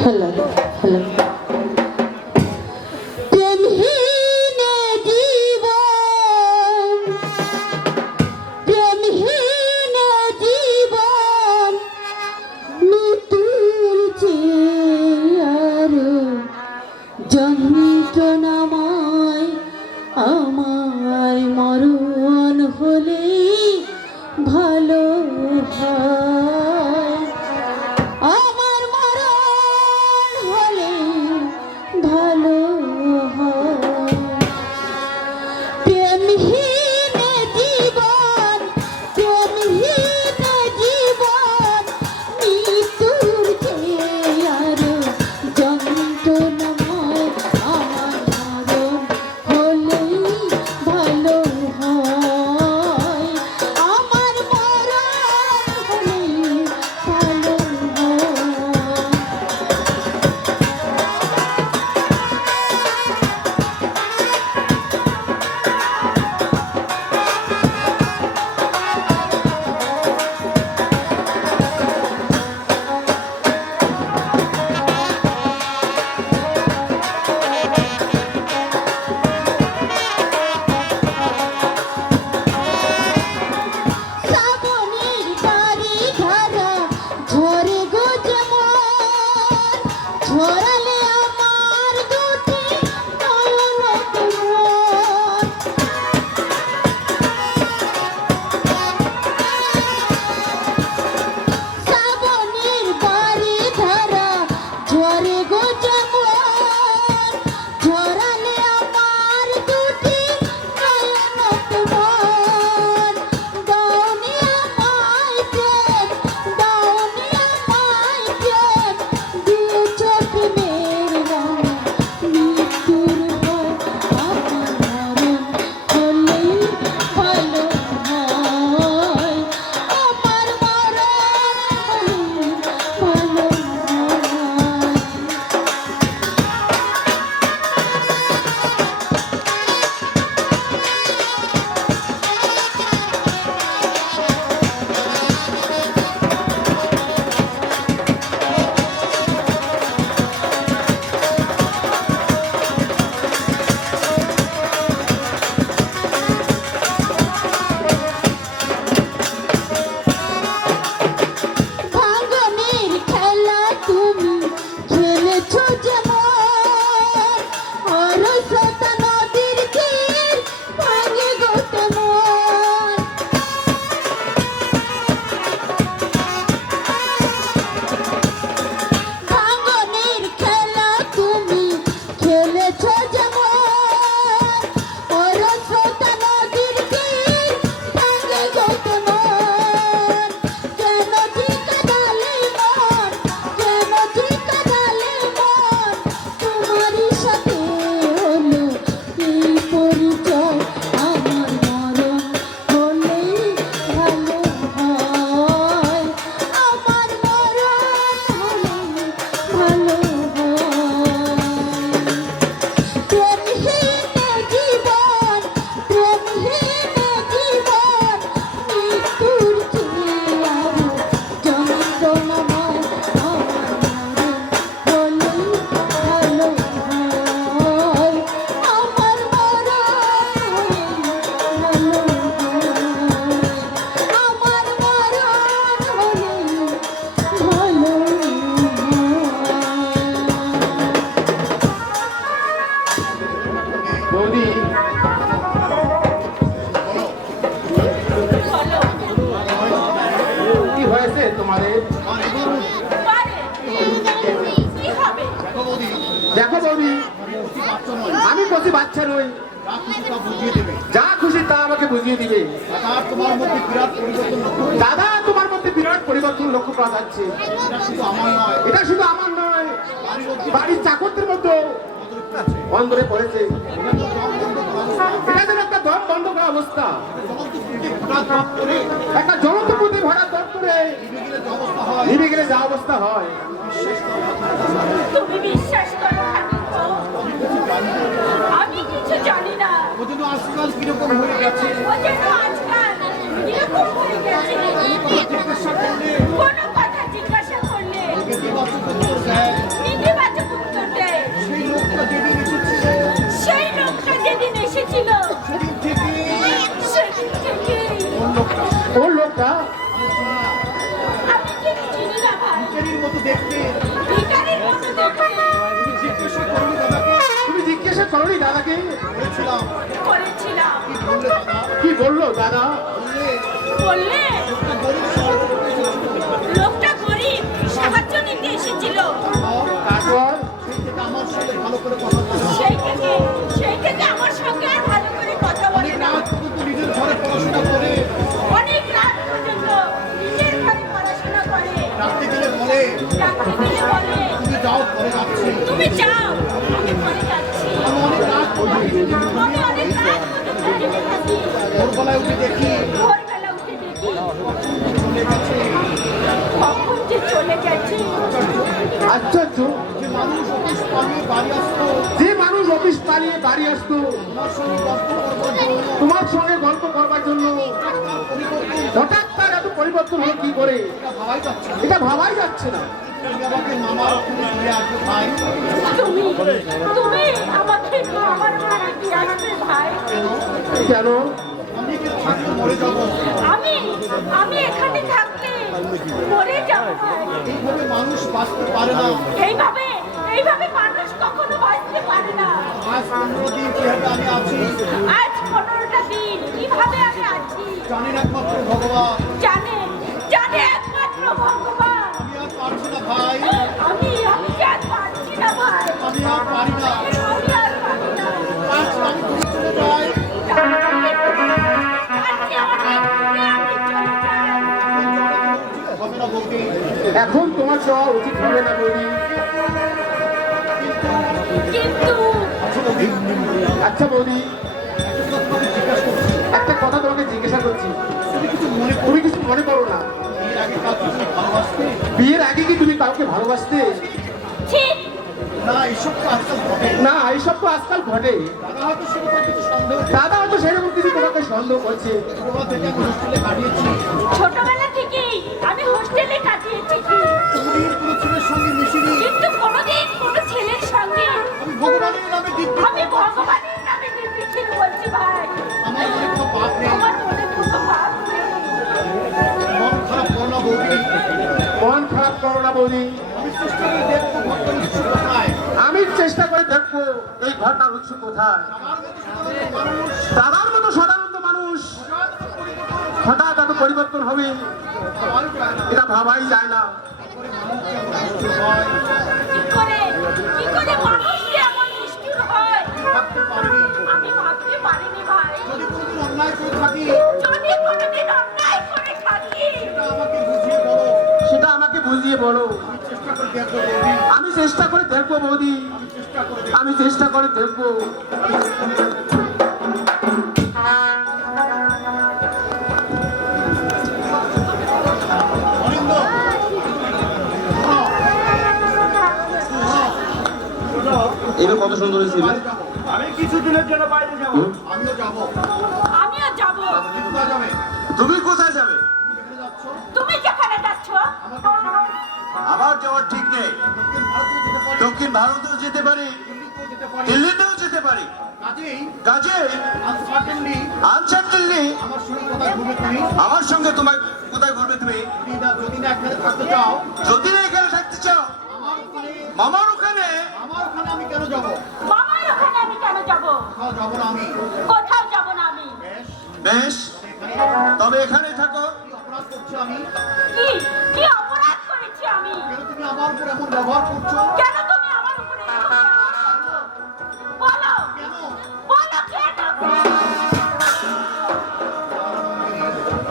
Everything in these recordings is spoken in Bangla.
হ্যালো হ্যালো প্রেমহীন জীবন প্রেমহীন জীবন মৃত্যুর চেয়ে আরো যন্ত্রণাময় আমায় মরণ হলেই ভালো হয় আমার মরণ হলে ভালো হয় প্রেমহীন জীবন প্রেমহীন জীবন মৃত্যুর চেয়ে আরো যন্ত্রণাময় আমার মরণ হলেই ভালো হয় আমার মরণ হলেই ভালো হয় শ্রাবণের বাড়ি ধারা ঝরে গো যেমন ঝরালে আমার দুটি নয়ন তোমার শ্রাবণের বাড়ি ধারা ঝরে গো যেমন ঝরালে আমার দুটি নয়ন তোমার দাওনি আমায় প্রেম দাওনি আমায় প্রেম দিয়ে চোখ মেরবা মৃত্যুর ভয় আমার মরণ হলেই ভালো হয় আমার মরণ হলেই ভালো হয় ভাঙনের খেলা তুমি খেলেছো যেমন অরসতা নদীর তীর ভাঙে গো তেমন ভাঙনের খেলা তুমি খেলেছো যেমন অরসতা নদীর তীর ভাঙে গো তেমন কেন কাদালে মন কেন কাদালে মন তোমারই সাথে হলো এই পরিচয় আমার মরণ হলেই ভালো হয় আমার মরণ হলেই ভালো হয় প্রেমহীন জীবন প্রেমহীন জীবন মৃত্যুর চেয়ে আরো যন্ত্রণাময় আমার মরণ হলেই ভালো হয় আমার মরণ হলেই ভালো হয় আমার মরণ হলেই ভালো হয় বৌদি কি হয়েছে তোমাদের দেখো বৌদি আমি কচি বাচ্চা নই যা খুশি তা আমাকে বুঝিয়ে দিবে দাদা তোমার মধ্যে বিরাট পরিবর্তন লক্ষ্য করা যাচ্ছে এটা শুধু আমার নয় বাড়ির চাকরদের মধ্যে অন্দরে পড়েছে এটা যেন একটা দম বন্ধ করা অবস্থা একটা জ্বলন্ত প্রতি ভরা দপ্তরে নিভে গেলে যা অবস্থা হয় তুমি বিশ্বাস করো আমি কিছু জানি না ও যেন আজকাল কিরকম হয়ে গেছে ও যেন আজকাল কিরকম হয়ে গেছে জিজ্ঞাসা করলে কোনো কথা জিজ্ঞাসা করলে ওকে দিবাচ্ছ উত্তর দেয় দাদা? বললে একটা গরিব সাহায্য করতে এসেছিল। লোকটা গরিব, সাহায্য নিতে এসেছিল। তারপর সেই থেকে আমার সাথে ভালো করে কথা বলে না। সেই থেকে আমার সঙ্গে আর ভালো করে কথা বলে অনেক না। রাত পর্যন্ত নিজের ঘরে পড়াশোনা করে অনেক রাত পর্যন্ত নিজের ঘরে পড়াশোনা করে। রাত্রে গেলে বলে রাত্রে গেলে বলে, তুমি যাও ঘরে যাচ্ছি। তুমি যাও, আমি ঘরে যাচ্ছি। আমি অনেক রাত পর্যন্ত আমি অনেক রাত পর্যন্ত জেগে থাকি। ভোরবেলায় উঠে দেখি ভোরবেলা উঠে দেখি চলে গেছে। কখন যে চলে গেছে। আশ্চর্য, যে মানুষ অফিস পালিয়ে বাড়ি আসতো, যে মানুষ অফিস পালিয়ে বাড়ি আসতো আমার সঙ্গে গল্প করবার জন্য তোমার সঙ্গে গল্প করবার জন্য, হঠাৎ তার এত পরিবর্তন হলো কি করে? এটা ভাবাই যাচ্ছে না। এটা ভাবাই যাচ্ছে না। তুমি আমাকে মামার ওখানে দিয়ে আসবে ভাই। তুমি তুমি আমাকে আমার ঘরে দিয়ে আসবে ভাই। কেন? আমি কি থাকলে মরে যাবো? আমি আমি এখানে থাকলে মরে যাব ভাই। এইভাবে মানুষ বাঁচতে পারে না। এইভাবে এইভাবে মানুষ কখনো বাঁচতে পারে না। আজ 15 দিন কিভাবে আমি আছি আজ 15টা দিন কিভাবে আমি আছি জানেন একমাত্র ভগবান। জানে জানে একমাত্র ভগবান। আমি আর পারছি না ভাই, আমি আর পারছি না ভাই। আমি আর পারি না। আমি আর পারি না। আজ আমি ঘুরে চলে যাই। আজকে আমার হাতে আমি চলে যাই। হবে না বৌদি, এখন তোমার যাওয়া উচিত হবে না বৌদি। কিন্তু আচ্ছা বৌদি, একটা কথা তোমাকে জিজ্ঞাসা করছি। একটা কথা তোমাকে জিজ্ঞাসা করছি, তুমি কিছু তুমি কিছু মনে মনে করো না। এর আগে কাউকে তুমি ভালোবাসতে? বিয়ের আগে কি তুমি কাউকে ভালোবাসতে? ঠিক না, এইসব তো আজকাল ঘটে। না, এইসব তো আজকাল ঘটে। দাদা হয়তো সেরকম কিছু সন্দেহ দাদা হয়তো সেরকম কিছু তোমাকে সন্দেহ করছে। ছোটবেলা থেকে আমি হোস্টেলে কাটিয়েছি। ছোটবেলা থেকেই আমি হোস্টেলে কাটিয়েছি কোনোদিন কোনো ছেলের সঙ্গে মিশিনি। কিন্তু কোনোদিন কোনো ছেলের সঙ্গে আমি ভগবানের নামে দিব্যি, আমি ভগবানের নামে নির্বিচ্ছিন্ন বলছি ভাই। আমার মনে কোনো পাপ নেই। আমার মনে কোনো পাপ নেই। মন খারাপ করো না বৌদি। মন খারাপ করো না বৌদি। আমি চেষ্টা করে দেখবো ঘটনার উৎস কোথায়। আমি চেষ্টা করে দেখবো এই ঘটনার উৎস কোথায়। আমার মতো সাধারণ মানুষ দাদার মতো সাধারণ মানুষ হঠাৎ হঠাৎ করে পরিবর্তন এত পরিবর্তন হবে হওয়াই যায় না। এটা ভাবাই যায় না। তারপরে মানুষ যেমন নিষ্ঠুর হয়, কি করে মানুষ যে এমন নিষ্ঠুর হয় ভাবতে পারিনি। আমি ভাবতে পারিনি ভাই। যদি কোনোদিন অন্যায় করে থাকি, যদি কোনোদিন অন্যায় করে থাকি সেটা আমাকে বুঝিয়ে বলো। সেটা আমাকে বুঝিয়ে বলো। আমি চেষ্টা করে দেখবো বৌদি। আমি চেষ্টা করে দেখবো বৌদি। আমি চেষ্টা করে দেখবো। আমি চেষ্টা করে দেখবো। অরিন্দ, এটা কত সুন্দর হয়েছে বাড়ি যাবো। আমি কিছুদিনের জন্য বাইরে যাব। আমিও যাবো। আমিও যাব। তুমি কোথায় যাবে? তুমি কোথায় যাবে? যেখানে যাচ্ছ, তুমি যেখানে যাচ্ছ আমাকে সেখানে আমার যাওয়ার ঠিক নেই। দক্ষিণ ভারতেও যেতে পারি, দক্ষিণ ভারতেও যেতে পারি, দিল্লিতেও যেতে পারি। দিল্লিতেও যেতে পারি। কাজেই কাজে আনসার্টেনলি আনসার্টেনলি আমার সঙ্গে কোথায় ঘুরবে তুমি? আমার সঙ্গে তোমার কোথায় ঘুরবে তুমি? যদি না এখানে থাকতে চাও, যদি না এখানে থাকতে চাও, আমার ওখানে আমি কেন যাব? মামার ওখানে আমি কেন যাব? কোথাও যাবো না আমি। কোথাও যাব না আমি। বেশ, বেশ, এখানে তবে এখানেই থাকো। কি অপরাধ করছো আমি? কি কি অপরাধ করেছি আমি? কেন তুমি আমার উপর এমন ব্যবহার করছো? কেন তুমি আমার উপরে এরকম ব্যবহার করছো? বলো কেন? বলো কেন?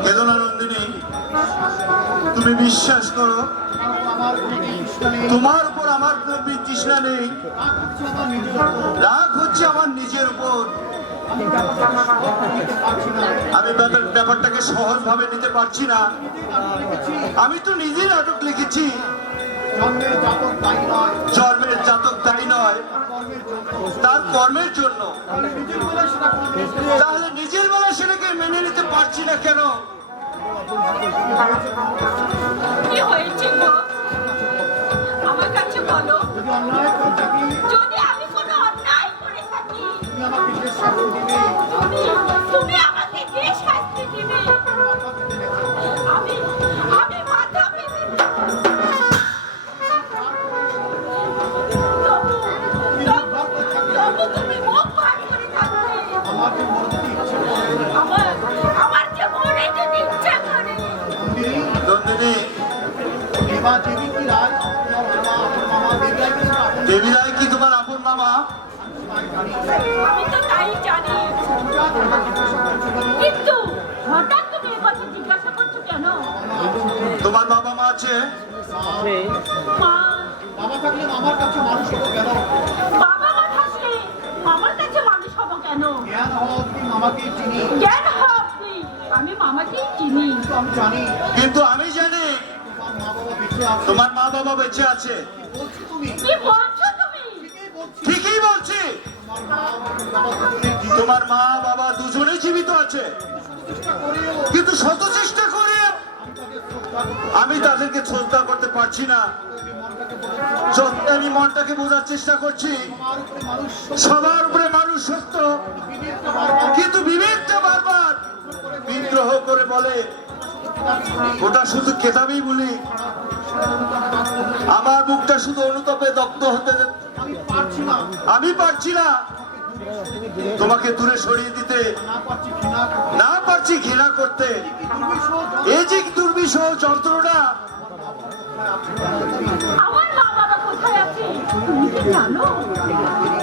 বেদনা নন্দিনী, তুমি বিশ্বাস করো, আমার কোনো তৃষ্ণা নেই। তোমার উপর আমার কোনো বিতৃষ্ণা নেই। রাগ হচ্ছে আমার নিজের উপর। রাগ হচ্ছে আমার নিজের উপর। আমি ব্যাপারটাকে সহজে নিতে পারছি না। আমি ব্যাপারটাকে সহজভাবে নিতে পারছি না। আমি লিখেছি, আমি তো নিজেই নাটক লিখেছি। জন্মের জাতক দায়ী নয়, জন্মের জাতক দায়ী নয়, কর্মের জন্য। তার কর্মের জন্য। তাহলে নিজের বেলায় সেটা কোনো মেনে নিতে তাহলে নিজের বেলা সেটাকে মেনে নিতে পারছি না কেন? কি হয়েছে গো? আমার কাছে বলো। যদি অন্যায় করে থাকি, যদি আমি কোনো অন্যায় করে থাকি, তুমি আমাকে যে শাস্তি দিবে, তুমি আমাকে যে শাস্তি দিবে, আমি আমি মাথা পেতে দেব। তবু তুমি মুখ ভার করে থাকবে। আমার যে মরতে ইচ্ছে করে, আমার দেবা দেবী কি রায় মামা দেবী রায় কি আপন দেবী রায় কি তোমার আপন মামা? আমি তো তাই জানি, কিন্তু হঠাৎ তুমি এ কথা জিজ্ঞাসা করছো কেন? তোমার বাবা মা আছে? মা, বাবা থাকলে মামার কাছে মানুষ হবো কেন? বাবা মা থাকলে মামার কাছে মানুষ হবো কেন? জ্ঞান হওয়া অব্দি মামাকে চিনি, জ্ঞান হবনি আমি মামাকেই চিনি। কিন্তু আমি জানি কিন্তু আমি জানি তোমার মা বাবা বেঁচে আছে। তোমার মা বাবা বেঁচে আছে। বলছি তুমি কি বলছো তুমি? ঠিকই বলছি। ঠিকই বলছি, বাবা দুজনেই জীবিত। তোমার মা বাবা দুজনেই জীবিত আছে, চেষ্টা করেও কিন্তু শত চেষ্টা করে আমি তাদেরকে শ্রদ্ধা করতে পারছি না। সত্যি আমি মনটাকে বোঝার চেষ্টা করছি, সবার উপরে মানুষ সত্য, কিন্তু বিবেকটা বারবার বিদ্রোহ করে বলে ওটা শুধু কেতাবি বলি। আমার বুকটা শুধু অনুতাপে দগ্ধ হতে, আমি পারছি না, আমি পারছি না তোমাকে দূরে সরিয়ে দিতে, না পারছি ঘৃণা করতে। না পারছি ঘৃণা করতে। দুর্বিষহ এই যে দুর্বিষহ যন্ত্রণা, আমার মা বাবা কোথায় আছে তুমি কি জানো?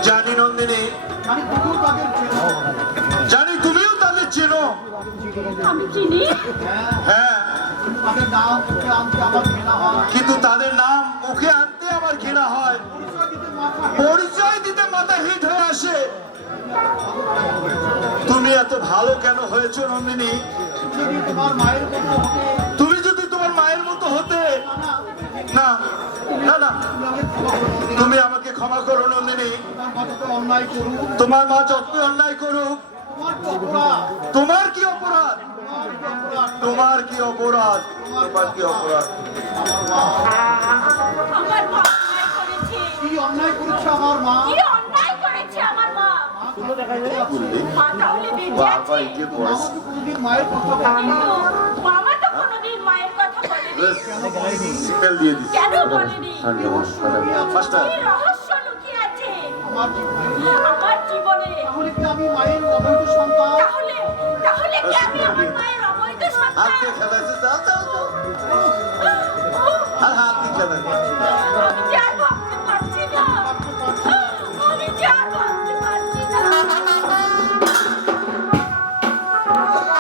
জানি নন্দিনী, জানি দুটো তাদের চেনো। জানি তুমিও তাদের চেনো। আমি চিনি। হ্যাঁ, তাদের নাম মুখে আনতে আমার ঘৃণা হয়। কিন্তু তাদের নাম মুখে আনতে আমার ঘৃণা হয়, পরিচয় দিতে মাথা পরিচয় দিতে মাথা হিট হয়ে আসে। তুমি এত ভালো কেন হয়েছো নন্দিনী? যদি তোমার মায়ের মতো হতে তুমি যদি তোমার মায়ের মতো হতে, না, না না না, তুমি আমাকে ক্ষমা করো নন্দিনী। তুমি আমাকে ক্ষমা করো নন্দিনী। তোমার মা যত অন্যায় করুক, তোমার মা যতই অন্যায় করুক, তোমার কি অপরাধ? তোমার কি অপরাধ? তোমার কি অপরাধ? তোমার কি অপরাধ? আমার মা অন্যায় করেছে। কি অন্যায় করেছে আমার মা? কি অন্যায় করেছে আমার মা? মা তাহলে বেঁচে বাবা আছে, এই যে বয়স, আমাকে কোনোদিন মায়ের কথা বলেনি। কিন্তু মামা তো কোনোদিন মায়ের কথা বলেনি। সিগন্যাল দিয়ে দিচ্ছি। কেন বলেনি? মাস্টার, কি রহস্য লুকিয়ে আছে আমার জীবনে। আমার জীবনে? তাহলে কি আমি মায়ের অবৈধ সন্তান? তাহলে তাহলে কি আমি আমার মায়ের অবৈধ সন্তান? হাত দিয়ে খেলাইছে, যাও যাও যাও। আর হাত দিয়ে খেলাইছে।